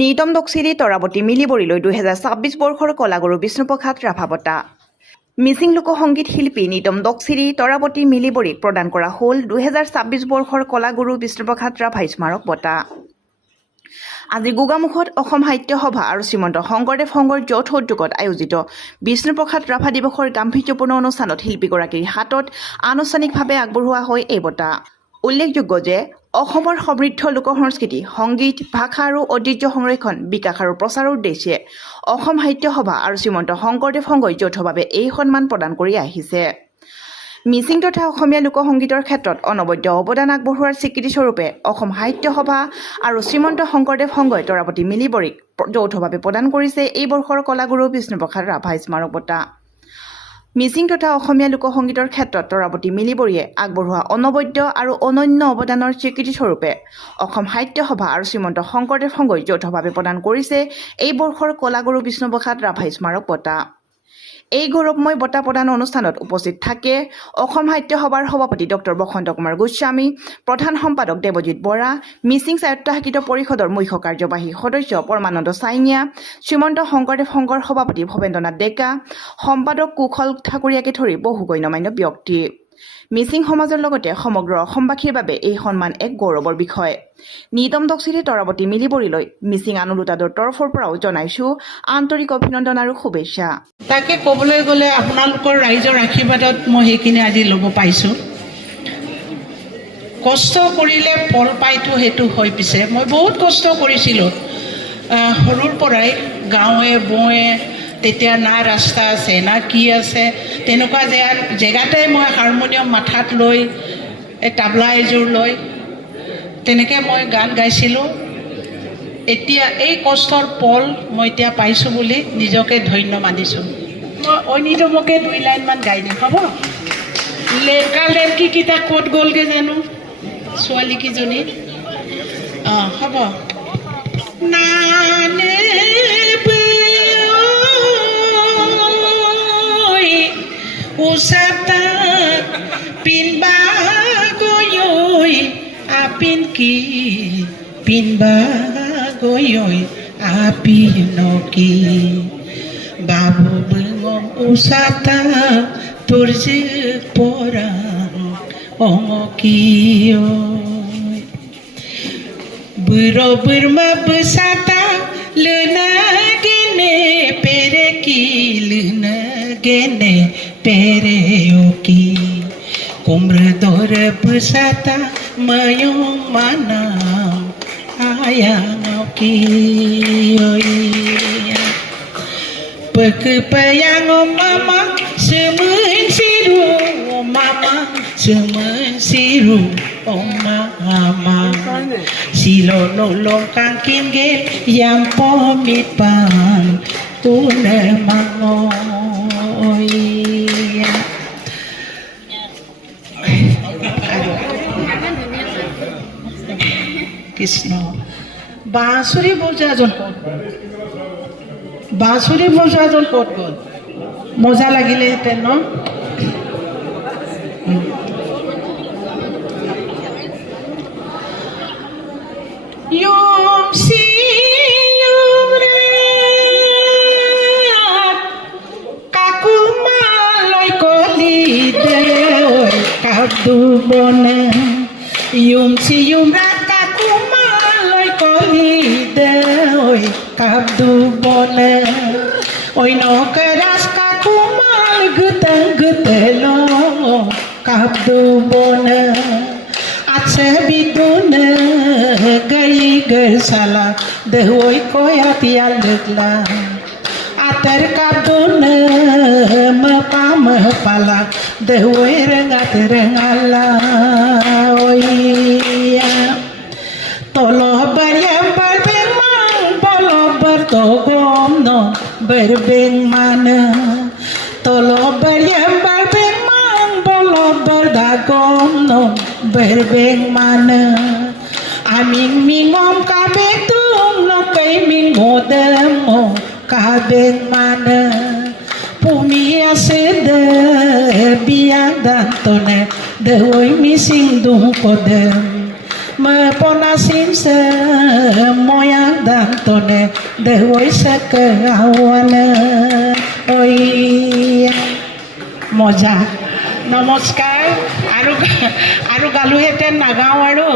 নিতম দক্ষিণী তৰাৱতী মিলিবৰীলৈ 2026 বৰ্ষৰ কলাগুৰু বিষ্ণুপ্ৰসাদ ৰাভা বঁটা। মিচিং লোকসংগীত শিল্পী নিতম দক্ষিণী তৰাৱতী মিলিবৰীক প্ৰদান কৰা হ'ল 2026 বৰ্ষৰ কলাগুৰু বিষ্ণুপ্ৰসাদ ৰাভা স্মাৰক বঁটা। আজি গোগামুখত অসম সাহিত্য সভা আৰু শ্ৰীমন্ত শংকৰদেৱ সংঘৰ যৌথ উদ্যোগত আয়োজিত বিষ্ণুপ্ৰসাদ ৰাভা দিৱসৰ গাম্ভীৰ্যপূৰ্ণ অনুষ্ঠানত শিল্পীগৰাকীৰ হাতত আনুষ্ঠানিকভাৱে আগবঢ়োৱা হয় এই বঁটা। উল্লেখযোগ্য যে অসমৰ সমৃদ্ধ লোকসংস্কৃতি, সংগীত, ভাষা আৰু ঐতিহ্য সংৰক্ষণ, বিকাশ আৰু প্ৰচাৰৰ উদ্দেশ্যে অসম সাহিত্য সভা আৰু শ্ৰীমন্ত শংকৰদেৱ সংঘই যৌথভাৱে এই সন্মান প্ৰদান কৰি আহিছে। মিচিং তথা অসমীয়া লোকসংগীতৰ ক্ষেত্ৰত অনবদ্য অৱদান আগবঢ়োৱাৰ স্বীকৃতিস্বৰূপে অসম সাহিত্য সভা আৰু শ্ৰীমন্ত শংকৰদেৱ সংঘই তৰাৱতী মিলিবৰীক যৌথভাৱে প্ৰদান কৰিছে এই বৰ্ষৰ কলাগুৰু বিষ্ণুপ্ৰসাদ ৰাভা স্মাৰক বঁটা। মিচিং তথা অসমীয়া লোকসংগীতৰ ক্ষেত্ৰত তৰাৱতী মিলিবৰীয়ে আগবঢ়োৱা অনবদ্য আৰু অনন্য অৱদানৰ স্বীকৃতিস্বৰূপে অসম সাহিত্য সভা আৰু শ্ৰীমন্ত শংকৰদেৱ সংঘই যৌথভাৱে প্ৰদান কৰিছে এই বৰ্ষৰ কলাগুৰু বিষ্ণুপ্ৰসাদ ৰাভা স্মাৰক বঁটা। এই গৌৰৱময় বঁটা প্ৰদান অনুষ্ঠানত উপস্থিত থাকে অসম সাহিত্য সভাৰ সভাপতি ডক্টৰ বসন্ত কুমাৰ গোস্বামী, প্ৰধান সম্পাদক দেৱজিৎ বৰা, মিচিং স্বায়ত্তশাসিত পৰিষদৰ মুখ্য কাৰ্যবাহী সদস্য পৰমানন্দ চাইঙীয়া, শ্ৰীমন্ত শংকৰদেৱ সংঘৰ সভাপতি ভৱেন্দ্ৰনাথ ডেকা, সম্পাদক কুশল ঠাকুৰীয়াকে ধৰি বহু গণ্যমান্য ব্যক্তি। মিচিং সমাজৰ লগতে সমগ্ৰ অসমবাসীৰ বাবে এই সন্মান এক গৌৰৱৰ বিষয়। নিতম দক্ষিণী তৰাৱতী মিলিবৰীলৈ মিচিং আনুলতাদৰ তৰফৰ পৰাও জনাইছো আন্তৰিক অভিনন্দন আৰু শুভেচ্ছা। তাকে ক'বলৈ গ'লে আপোনালোকৰ ৰাইজৰ আশীৰ্বাদত মই সেইখিনি আজি ল'ব পাইছোঁ। কষ্ট কৰিলে ফল পাইতো সেইটো হৈ পিছে মই বহুত কষ্ট কৰিছিলোঁ। সৰুৰ পৰাই গাঁৱে বৌৱে তেতিয়া না ৰাস্তা আছে না কি আছে, তেনেকুৱা জেগাতে মই হাৰমনিয়াম মাথাত লৈ তাবলা এযোৰ লৈ তেনেকৈ মই গান গাইছিলোঁ। এতিয়া এই কষ্টৰ ফল মই এতিয়া পাইছোঁ বুলি নিজকে ধন্য মানিছোঁ। মই অনিতমকে 2 লাইনমান গাই দিম, হ'ব? লেৰকা লেৰকিকেইটা ক'ত গ'লগৈ জানো ছোৱালীকেইজনী? হ'ব। নানে usata pinba goyoy apin ki pinba goyoy apinoki babu bengom usata turje porang omokiyo buro burma besata lena gene pereki lena gene pereoki kumredor besata mayong manam ayangoki pekepayang mama semen siru mama semen siru mama silo nolong kangkin gel yang pomipang tune mangoy Krishna. বাঁচৰি বজোৱাজন ক'ত গ'ল? বাঁচৰি বজোৱাজন ক'ত গ'ল? মজা লাগিলেহেঁতেন ন? Yum si yum rat kakumalay kolide oy kabdu bone oy no keras kakumal guteng gutelo kabdu bone atse bidune gai gai sala de oy koyat yalgla atar kabdune mapa mapala de oy rengat rengala tolo baryam berbeng mang polo bertogom no berbeng mana tolo baryam berbeng mang polo berdagom no berbeng mana aming mingom kabeng tung no kay ming modem mo kabeng mana pumia sede biang dan tone de hoy mising dung kodem me ponasim se moyang দান্তনে দেহৈছাকে আহ্বানে ঐ মজা নমস্কাৰ আৰু গালোহেঁতেন নাগাওঁ আৰু